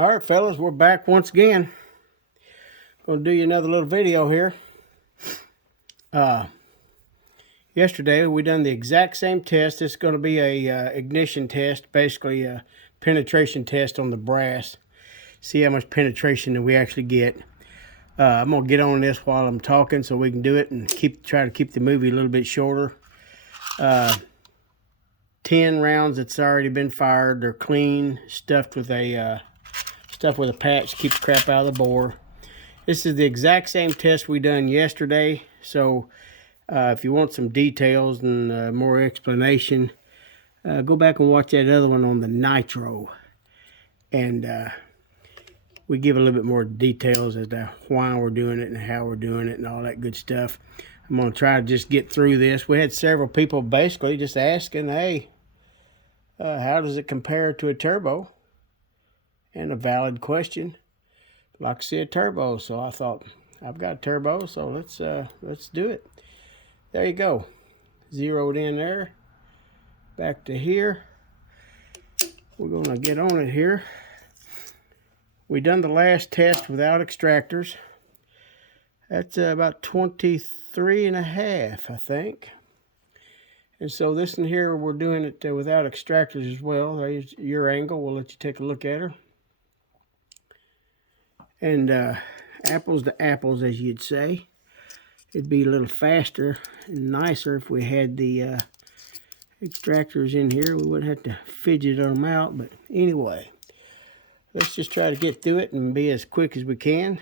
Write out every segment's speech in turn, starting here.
All right, fellas, we're back once again. Gonna do you another little video here. Yesterday we done the exact same test. It's going to be a ignition test, basically a penetration test on the brass. See how much penetration that we actually get. I'm gonna get on this while I'm talking so we can do it and try to keep the movie a little bit shorter. 10 rounds that's already been fired. They're clean, stuffed with a patch, keep the crap out of the bore. This is the exact same test we done yesterday. So if you want some details and more explanation, go back and watch that other one on the Nitro. And we give a little bit more details as to why we're doing it and how we're doing it and all that good stuff. I'm going to try to just get through this. We had several people basically just asking, hey, how does it compare to a turbo? And a valid question. Like I said, turbo. So I thought, I've got a turbo, so let's do it. There you go. Zeroed in there. Back to here. We're going to get on it here. We done the last test without extractors. That's about 23.5, I think. And so this in here, we're doing it without extractors as well. There's your angle. We'll let you take a look at her. And apples to apples, as you'd say. It'd be a little faster and nicer if we had the extractors in here. We wouldn't have to fidget them out. But anyway, let's just try to get through it and be as quick as we can.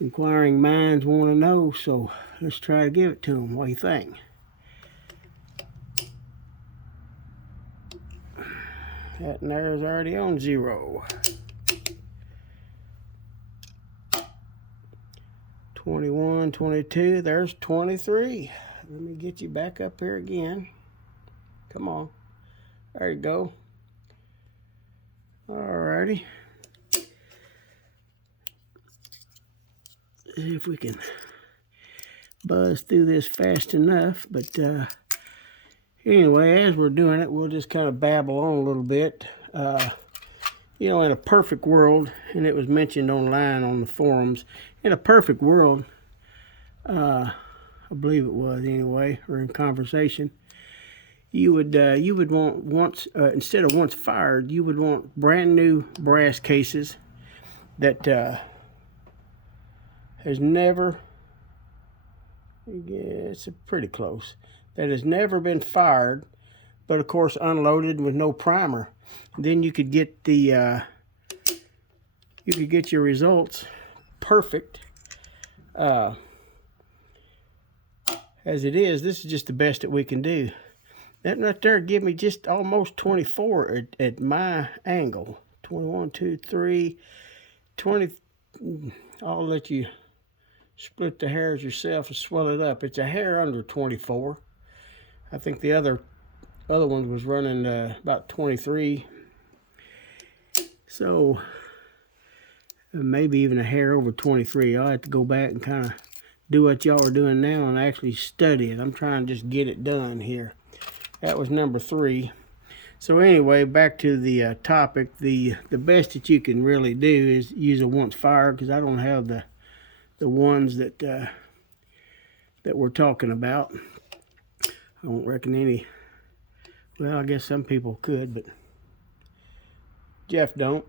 Inquiring minds want to know, so let's try to give it to them. What do you think? That in there is already on 0. 21, 22, there's 23. Let me get you back up here again. Come on. There you go. Alrighty. See if we can buzz through this fast enough. But anyway, as we're doing it, we'll just kind of babble on a little bit. You know, in a perfect world, and it was mentioned online on the forums, in a perfect world, I believe it was anyway, or in conversation, you would want instead of once fired, you would want brand new brass cases that has never, yeah, it's pretty close, that has never been fired, but of course unloaded with no primer. Then you could get the your results perfect. As it is, this is just the best that we can do. That right there give me just almost 24 at my angle. 21, 2, 3, 20. I'll let you split the hairs yourself and swell it up. It's a hair under 24. I think the other one was running about 23. So maybe even a hair over 23. I'll have to go back and kind of do what y'all are doing now and actually study it. I'm trying to just get it done here. That was number 3. So anyway, back to the topic. The best that you can really do is use a once fired, because I don't have the ones that we're talking about. I don't reckon any. Well, I guess some people could, but Jeff don't.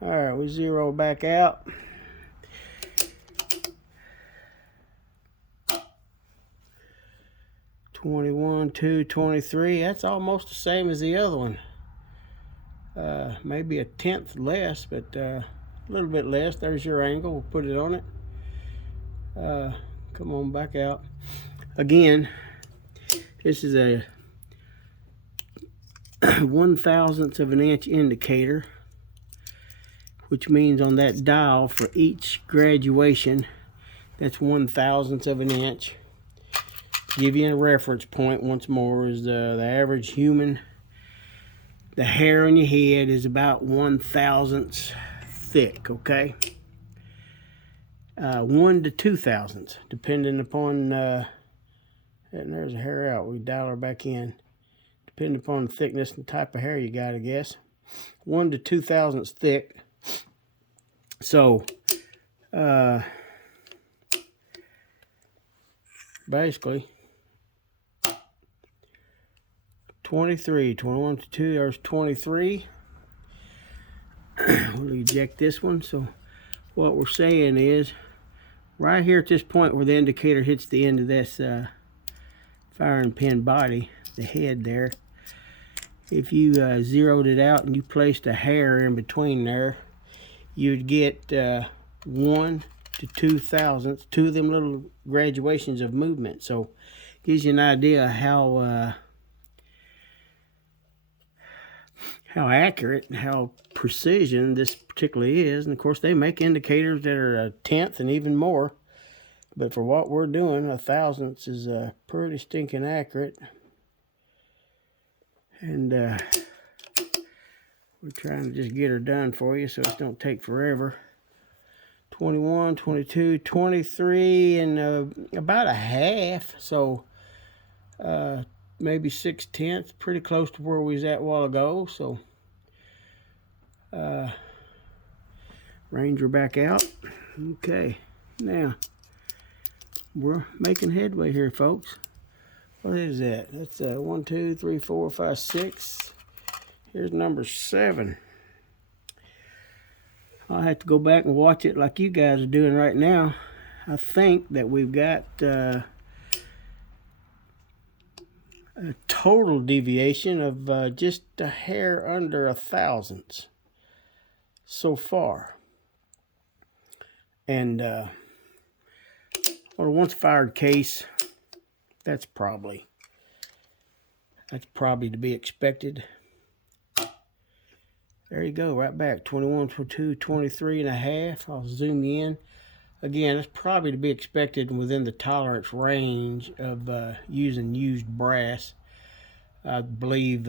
All right, we zero back out. $21, $2, $23. That's almost the same as the other one. Maybe a tenth less, but a little bit less. There's your angle. We'll put it on it. Come on back out. Again, this is a 1/1000th of an inch indicator, which means on that dial for each graduation, that's 1/1000th of an inch. Give you a reference point once more is the average human. The hair on your head is about 1/1000th thick, okay? 1 to 2/1000, depending upon, and there's a hair out. We dial her back in. Depending upon the thickness and type of hair you got, I guess. 1 to 2 thousandths thick. So basically 23, 21 to 2, there's 23. We'll eject this one. So what we're saying is, right here at this point where the indicator hits the end of this firing pin body, the head there, if you zeroed it out and you placed a hair in between there, you'd get 1 to 2 thousandths, 2 of them little graduations of movement. So gives you an idea how accurate, how precision this particularly is. And of course they make indicators that are a tenth and even more, but for what we're doing, a thousandths is pretty stinking accurate. And we're trying to just get her done for you so it don't take forever. 21, 22, 23, and about a half. So maybe 6/10, pretty close to where we was at a while ago. So range her back out. Okay, now we're making headway here, folks. What is that? That's 1, 2, 3, 4, 5, 6. Here's number 7. I'll have to go back and watch it like you guys are doing right now. I think that we've got a total deviation of just a hair under a thousandths so far. And on a once fired case, that's probably to be expected. There you go, right back, 21, 22, 23 and a half. I'll zoom in. Again, it's probably to be expected within the tolerance range of using used brass. I believe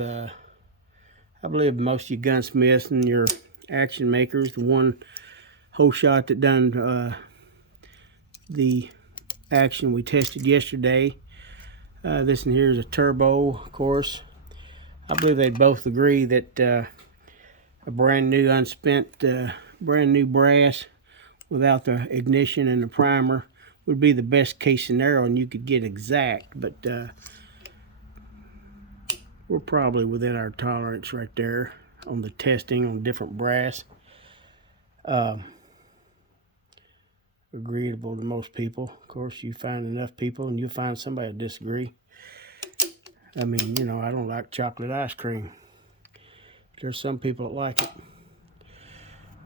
most of you gunsmiths and your action makers, the one whole shot that done the action we tested yesterday, this one here is a turbo, of course. I believe they both agree that a brand new unspent, brand new brass without the ignition and the primer would be the best case scenario, and you could get exact, but we're probably within our tolerance right there on the testing on different brass. Agreeable to most people. Of course, you find enough people and you'll find somebody to disagree. I mean, you know, I don't like chocolate ice cream. There's some people that like it.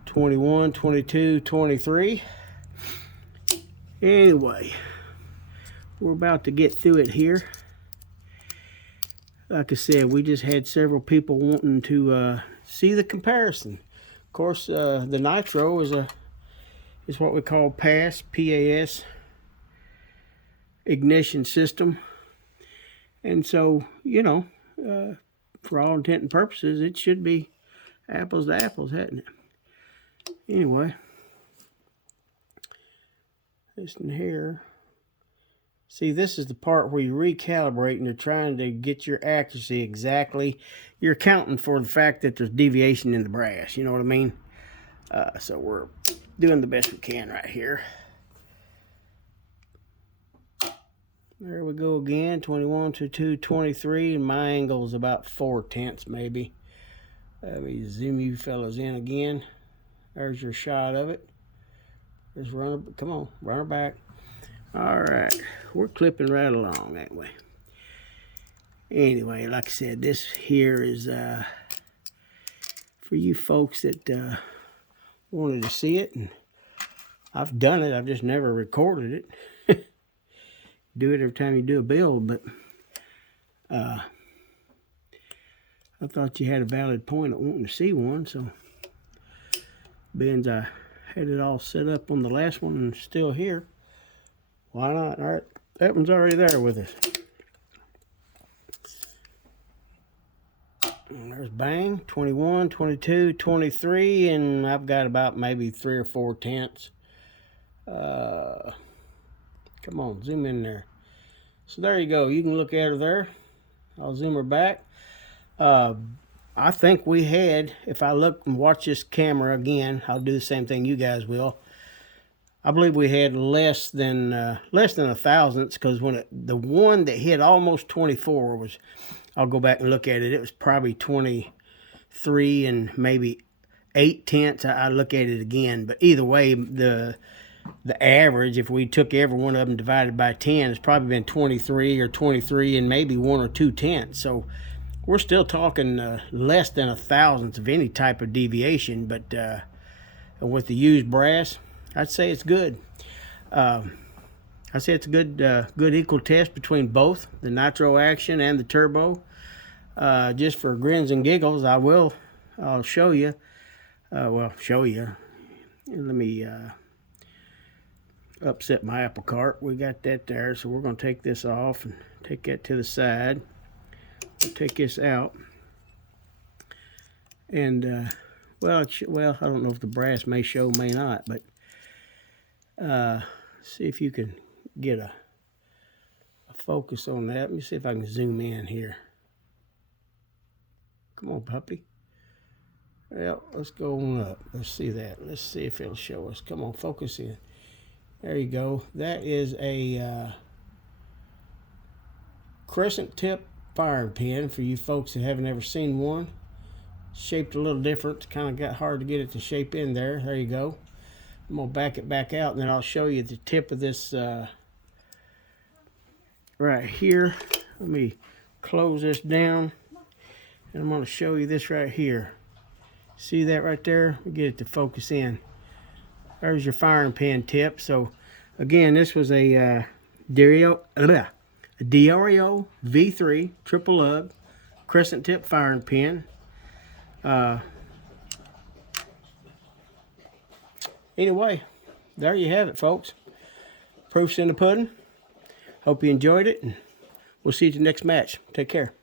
21, 22, 23. Anyway, we're about to get through it here. Like I said, we just had several people wanting to see the comparison. Of course, the Nitro is what we call PAS ignition system. And so, you know, for all intent and purposes, it should be apples to apples, hadn't it? Anyway, this in here. See, this is the part where you recalibrate and you're trying to get your accuracy exactly. You're accounting for the fact that there's deviation in the brass, you know what I mean? So we're doing the best we can right here. There we go again, 21, 22, 23, and my angle is about 4/10 maybe. Let me zoom you fellas in again. There's your shot of it. Just run her, come on, run her back. All right, we're clipping right along that way. Anyway, like I said, this here is for you folks that wanted to see it, and I've done it. I've just never recorded it. Do it every time you do a build, but I thought you had a valid point of wanting to see one, so being I had it all set up on the last one and still here, why not? All right, that one's already there with us. And there's bang, 21, 22, 23, and I've got about maybe 3 or 4/10. Come on, zoom in there. So there you go. You can look at her there. I'll zoom her back. I think we had, if I look and watch this camera again, I'll do the same thing you guys will. I believe we had less than a thousandths, because when the one that hit almost 24 was, I'll go back and look at it. It was probably 23 and maybe 8/10. I look at it again, but either way, the average, if we took every one of them divided by 10, it's probably been 23 or 23 and maybe 1 or 2/10. So we're still talking less than a thousandth of any type of deviation, but with the used brass, I'd say it's good. I'd say it's a good equal test between both the Nitro Action and the Turbo. Just for grins and giggles, I'll show you. Show you. Let me upset my apple cart. We got that there, so we're going to take this off and take that to the side. We'll take this out, and well, I don't know if the brass may show, may not, but see if you can get a focus on that. Let me see if I can zoom in here. Come on, puppy. Well, let's go on up. Let's see that. Let's see if it'll show us. Come on, focus in. There you go. That is a Crescent Tip Firing Pin for you folks that haven't ever seen one. Shaped a little different. Kind of got hard to get it to shape in there. There you go. I'm going to back it back out, and then I'll show you the tip of this right here. Let me close this down, and I'm going to show you this right here. See that right there? We get it to focus in. There's your firing pin tip. So again, this was a DiOrio V3 triple lug Crescent Tip Firing Pin. Anyway, there you have it, folks. Proof's in the pudding. Hope you enjoyed it, and we'll see you at the next match. Take care.